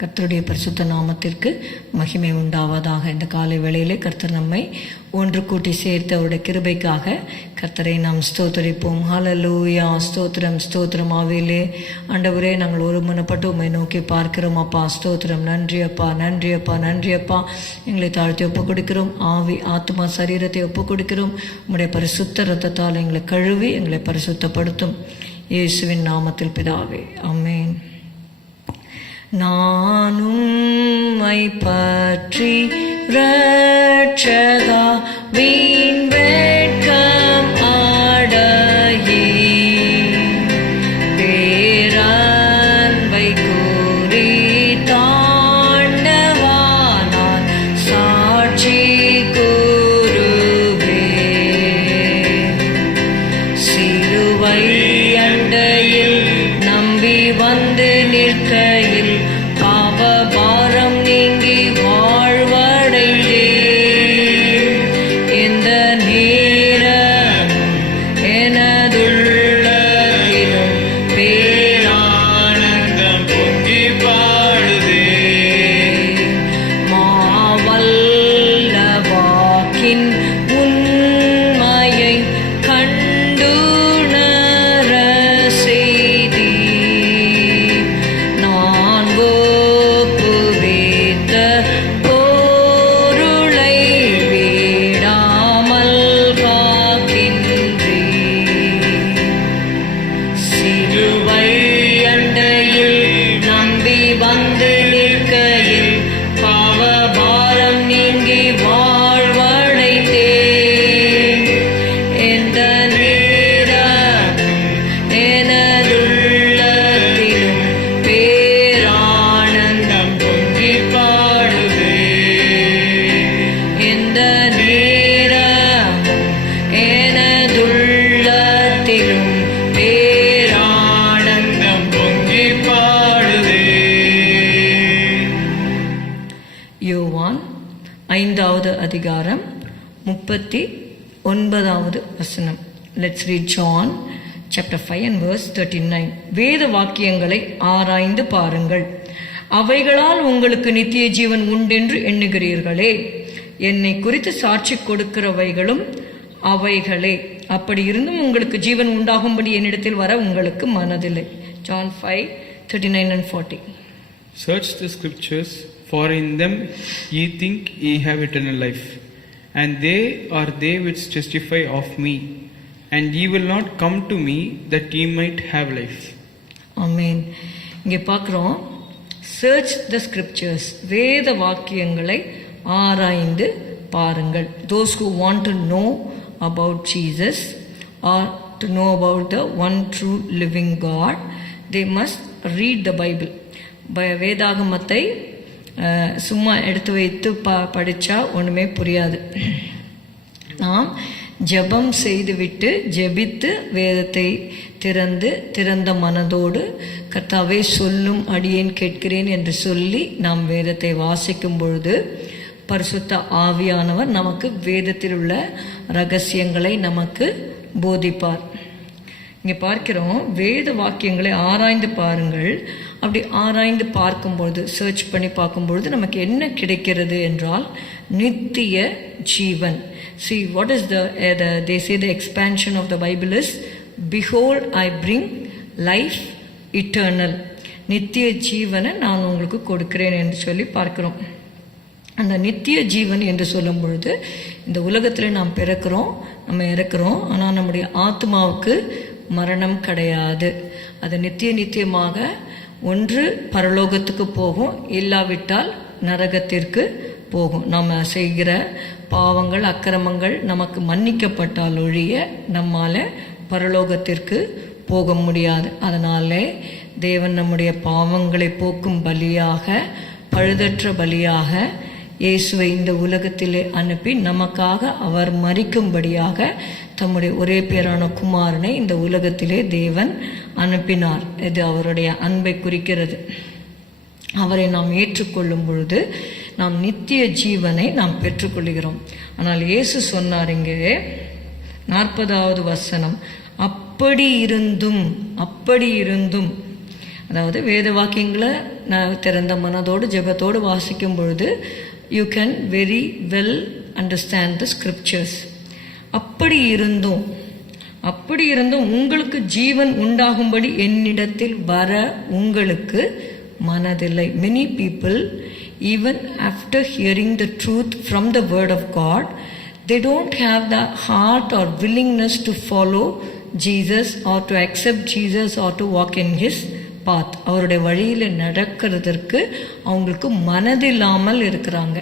கர்த்தருடைய பரிசுத்த நாமத்திற்கு மகிமை உண்டாவதாக. இந்த காலை வேளையிலே கர்த்தர் நம்மை ஒன்று கூட்டி சேர்த்து அவருடைய கிருபைக்காக கர்த்தரை நாம் ஸ்தோத்தரிப்போம். ஹல்லேலூயா. ஸ்தோத்திரம் ஸ்தோத்திரம். ஆவியிலே ஆண்டவரே, நாங்கள் ஒருமனப்பட்டு உம்மை நோக்கி பார்க்கிறோம் அப்பா. ஸ்தோத்திரம். நன்றி அப்பா, நன்றி அப்பா, நன்றி அப்பா. எங்களை தாழ்த்தி ஒப்புக் கொடுக்கிறோம். ஆவி ஆத்மா சரீரத்தை ஒப்புக் கொடுக்கிறோம். உம்முடைய பரிசுத்த இரத்தத்தால் எங்களை கழுவி எங்களை பரிசுத்தப்படுத்தும். இயேசுவின் நாமத்தில் பிதாவே, ஆமென். நான் உம்மை பற்றி இரட்சகா வீண் வெட்கம் அடையே பேரன்பை கூறி தாண்டவானார் சாட்சி கூறுவே சிலுவை அண்டையில் நம்பி வந்து நிற்கையில் பாவபாரம் நீங்கி வாழ்வடைந்தே இந்த நேரம் எனதுள்ளத்திலும் பேரானந்தம் பொங்கி பாடுதே. மாவல்ல வாக்கின் உண்மையை கண்டுணர செய்தி நான் ஒப்புவித்த பொருளை விடாமல் காக்கின்றே சிலுவை அண்டையில் நம்பி வந்து நிற்கையில் பாவபாரம் நீங்கி வாழ்வடைந்தே எந்த நேரம் எனதுள்ளத்திலும் பேரானந்தம் பொங்கி பாடுவே எந்த நேரம் எனதுள்ளத்திலும் பேரானந்தம் பொங்கி பாடுவே. யோவான் 5வது அதிகாரம் 39வது வசனம். Let's read John chapter 5 and verse 39. வேத வாக்கியங்களை ஆராய்ந்து பாருங்கள், அவைகளால் உங்களுக்கு நித்திய ஜீவன் உண்டென்று எண்ணுகிறீர்களே. என்னை குறித்து சாட்சி கொடுக்கிறவைகளும் அவைகளே. அப்படி இருந்தும் உங்களுக்கு ஜீவன் உண்டாகும்படி என்னிடத்தில் வர உங்களுக்கு மனதில்லை. John 5:39 and 40. Search the scriptures, for in them ye think ye have eternal life, and they are they which testify of me, and ye will not come to me that ye might have life. ஆமென். இங்கே பார்க்குறோம், search த scriptures, வேத வாக்கியங்களை ஆராய்ந்து பாருங்கள். those who want to know about Jesus or to know about the one true living God, they must read the Bible. வேதாகமத்தை சும்மா எடுத்து வைத்து படித்தா ஒன்றுமே புரியாது. நாம் ஜெபம் செய்துவிட்டு ஜெபித்து வேதத்தை திறந்த மனதோடு கர்த்தாவே சொல்லும் அடியேன் கேட்கிறேன் என்று சொல்லி நாம் வேதத்தை வாசிக்கும் பொழுது பரிசுத்த ஆவியானவர் நமக்கு வேதத்தில் உள்ள ரகசியங்களை நமக்கு போதிப்பார். இங்கே பார்க்கிறோம், வேத வாக்கியங்களை ஆராய்ந்து பாருங்கள். அப்படி ஆராய்ந்து பார்க்கும்பொழுது, சர்ச் பண்ணி பார்க்கும்பொழுது நமக்கு என்ன கிடைக்கிறது என்றால் நித்திய ஜீவன். See, what is they say the expansion of the Bible is, behold I bring life eternal. நித்திய ஜீவனை நான் உங்களுக்கு கொடுக்கிறேன் என்று சொல்லி பார்க்கிறோம். அந்த நித்திய ஜீவன் என்று சொல்லும் பொழுது இந்த உலகத்தில் நாம் பிறக்கிறோம், நம்ம இறக்கிறோம். ஆனால் நம்முடைய ஆத்மாவுக்கு மரணம் கிடையாது. அது நித்தியமாக ஒன்று பரலோகத்துக்கு போகும், இல்லாவிட்டால் நரகத்திற்கு போகும். நம்ம செய்கிற பாவங்கள் அக்கிரமங்கள் நமக்கு மன்னிக்கப்பட்டால் ஒழிய நம்மால் பரலோகத்திற்கு போக முடியாது. அதனாலே தேவன் நம்முடைய பாவங்களை போக்கும் பலியாக, பழுதற்ற பலியாக இயேசுவை இந்த உலகத்திலே அனுப்பி நமக்காக அவர் மரிக்கும்படியாக தம்முடைய ஒரே பேரான குமாரனை இந்த உலகத்திலே தேவன் அனுப்பினார். இது அவருடைய அன்பை குறிக்கிறது. அவரை நாம் ஏற்றுக்கொள்ளும் பொழுது நாம் நித்திய ஜீவனை நாம் பெற்றுக்கொள்கிறோம். ஆனால் இயேசு சொன்னார் இங்கே 40வது வசனம், அப்படி இருந்தும், அதாவது வேத வாக்கியங்களை திறந்த மனதோடு ஜெபத்தோடு வாசிக்கும் பொழுது you can very well understand the scriptures. அப்படி இருந்தும் உங்களுக்கு ஜீவன் உண்டாகும்படி என்னிடத்தில் வர உங்களுக்கு மனதில்லை. Many people, even after hearing the truth from the word of God, they don't have the heart or willingness to follow Jesus or to accept Jesus or to walk in his path. அவருடைய வழியில் நடக்கிறதற்கு அவங்களுக்கு மனதில்லாமல் இருக்கிறாங்க.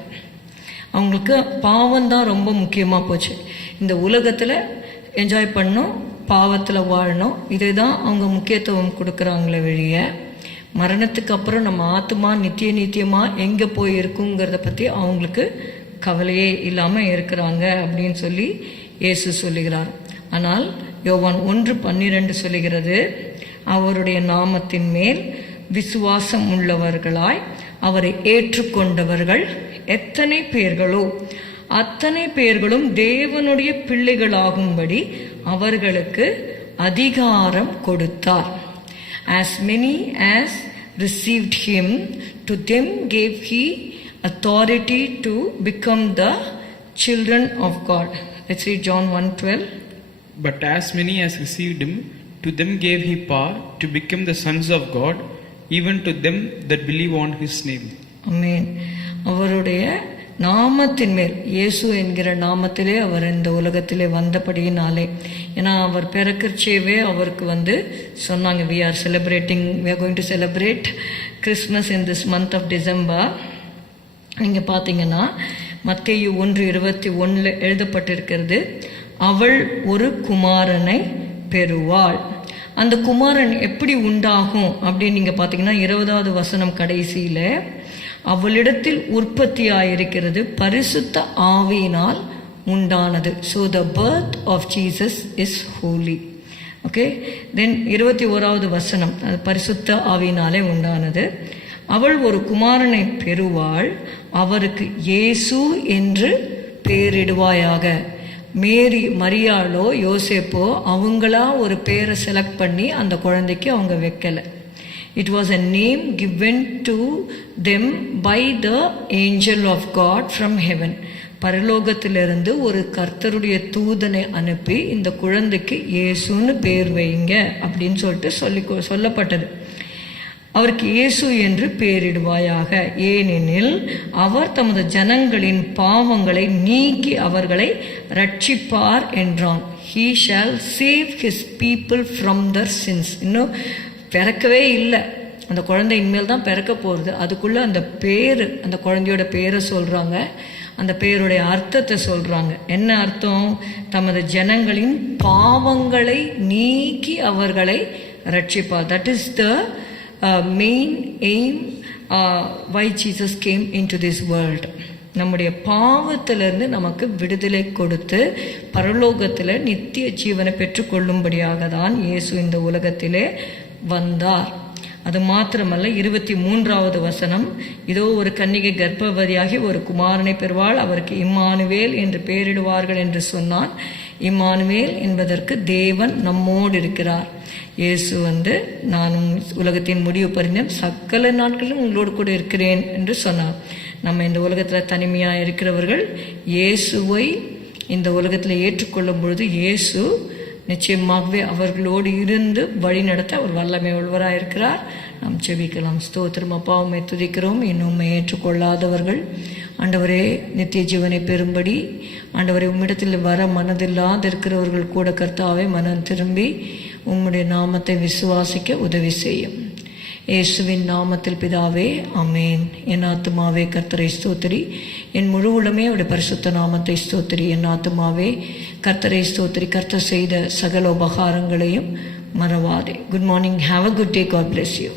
அவங்களுக்கு பாவம்தான் ரொம்ப முக்கியமாக போச்சு. இந்த உலகத்தில் என்ஜாய் பண்ணணும், பாவத்தில் வாழணும், இதை தான் அவங்க முக்கியத்துவம் கொடுக்குறாங்களே வெளிய மரணத்துக்கு அப்புறம் நம்ம ஆத்மா நித்தியமாக எங்கே போய் இருக்குங்கிறத பற்றி அவங்களுக்கு கவலையே இல்லாமல் இருக்கிறாங்க அப்படின்னு சொல்லி இயேசு சொல்லுகிறார். ஆனால் யோவான் 1:12 சொல்லுகிறது, அவருடைய நாமத்தின் மேல் விசுவாசம் உள்ளவர்களாய் அவரை ஏற்றுக்கொண்டவர்கள் எத்தனை பேர்களோ அத்தனை பேர்களும் தேவனுடைய பிள்ளைகளாகும்படி அவர்களுக்கு அதிகாரம் கொடுத்தார். As many as received him, to them gave he authority to become the children of God. Let's read John 1:12. But as many as received him, to them gave he power to become the sons of God, even to them that believe on his name. Amen. அவருடைய நாமத்தின் மேல், இயேசு என்கிற நாமத்திலே அவர் இந்த உலகத்திலே வந்தபடியினாலே, ஏன்னா அவர் பிறக்கச்சேவே அவருக்கு சொன்னாங்க, we are going to celebrate Christmas in this month of December. நீங்கள் பார்த்தீங்கன்னா மத்தேயு 1:21 எழுதப்பட்டிருக்கிறது, அவள் ஒரு குமாரனை பெறுவாள். அந்த குமாரன் எப்படி உண்டாகும் அப்படின்னு நீங்கள் பார்த்தீங்கன்னா 20வது வசனம் கடைசியில், அவளிடத்தில் உற்பத்தியாயிருக்கிறது பரிசுத்த ஆவியினால் உண்டானது. So the birth of Jesus is holy. Okay, then 21வது வசனம், அது பரிசுத்த ஆவியினாலே உண்டானது. அவள் ஒரு குமாரனை பெறுவாள், அவருக்கு இயேசு என்று பெயரிடுவாயாக. மரியாளோ யோசேப்போ அவங்களா ஒரு பேரை செலக்ட் பண்ணி அந்த குழந்தைக்கு அவங்க வைக்கலை. It was a name given to them by the angel of God from heaven. பரலோகத்திலிருந்து ஒரு கர்த்தருடைய தூதனை அனுப்பி இந்த குழந்தைக்கு இயேசுன்னு பேர் வைங்க அப்படின்னு சொல்லிட்டு சொல்லப்பட்டது. அவருக்கு இயேசு என்று பெயரிடுவாயாக, ஏனெனில் அவர் தமது ஜனங்களின் பாவங்களை நீக்கி அவர்களை ரட்சிப்பார் என்றான். He shall save his people from their sins. இன்னும் பிறக்கவே இல்லை, அந்த குழந்தை இனிமேல் தான் பிறக்க போகிறது. அதுக்குள்ளே அந்த குழந்தையோட பேரை சொல்கிறாங்க, அந்த பேருடைய அர்த்தத்தை சொல்கிறாங்க. என்ன அர்த்தம்? தமது ஜனங்களின் பாவங்களை நீக்கி அவர்களை ரட்சிப்பார். That is the main aim why Jesus came into this world. நம்முடைய பாவத்திலிருந்து நமக்கு விடுதலை கொடுத்து பரலோகத்தில் நித்திய ஜீவனை பெற்றுக்கொள்ளும்படியாக தான் இயேசு இந்த உலகத்திலே வந்தார். அது மாத்திரமல்ல, 23வது வசனம், இதோ ஒரு கன்னிகை கர்ப்பவதியாகி ஒரு குமாரனை பெறுவாள், அவருக்கு இம்மானுவேல் என்று பெயரிடுவார்கள் என்று சொன்னான். இம்மானுவேல் என்பதற்கு தேவன் நம்மோடு இருக்கிறார். இயேசு நானும் உலகத்தின் முடிவு பரிந்தும் சகல நாட்களிலும் உங்களோடு கூட இருக்கிறேன் என்று சொன்னார். நம்ம இந்த உலகத்தில் தனிமையாக இருக்கிறவர்கள் இயேசுவை இந்த உலகத்தில் ஏற்றுக்கொள்ளும் பொழுது இயேசு நிச்சயமாகவே அவர்களோடு இருந்து வழி நடத்த அவர் வல்லமை உள்ளவராக இருக்கிறார். நாம் செபிக்கலாம். ஸ்தோத்திரம் அப்பா, உம்மை துதிக்கிறோம். இன்னும் ஏற்றுக்கொள்ளாதவர்கள் ஆண்டவரே நித்திய ஜீவனை பெறும்படி ஆண்டவரை உம்மிடத்தில் வர மனதில்லாது இருக்கிறவர்கள் கூட கர்த்தாவே மனம் திரும்பி உம்முடைய நாமத்தை விசுவாசிக்க உதவி செய்யும். இயேசுவின் நாமத்தில் பிதாவே, ஆமேன். என் ஆத்துமாவே கர்த்தரை ஸ்தோத்திரி, என் முழு உளமே அவருடைய பரிசுத்த நாமத்தை ஸ்தோத்திரி. என் ஆத்துமாவே கர்த்தரை ஸ்தோத்திரி, கர்த்தர் செய்த சகல உபகாரங்களையும் மறவாதே. Good morning. Have a good day. God bless you.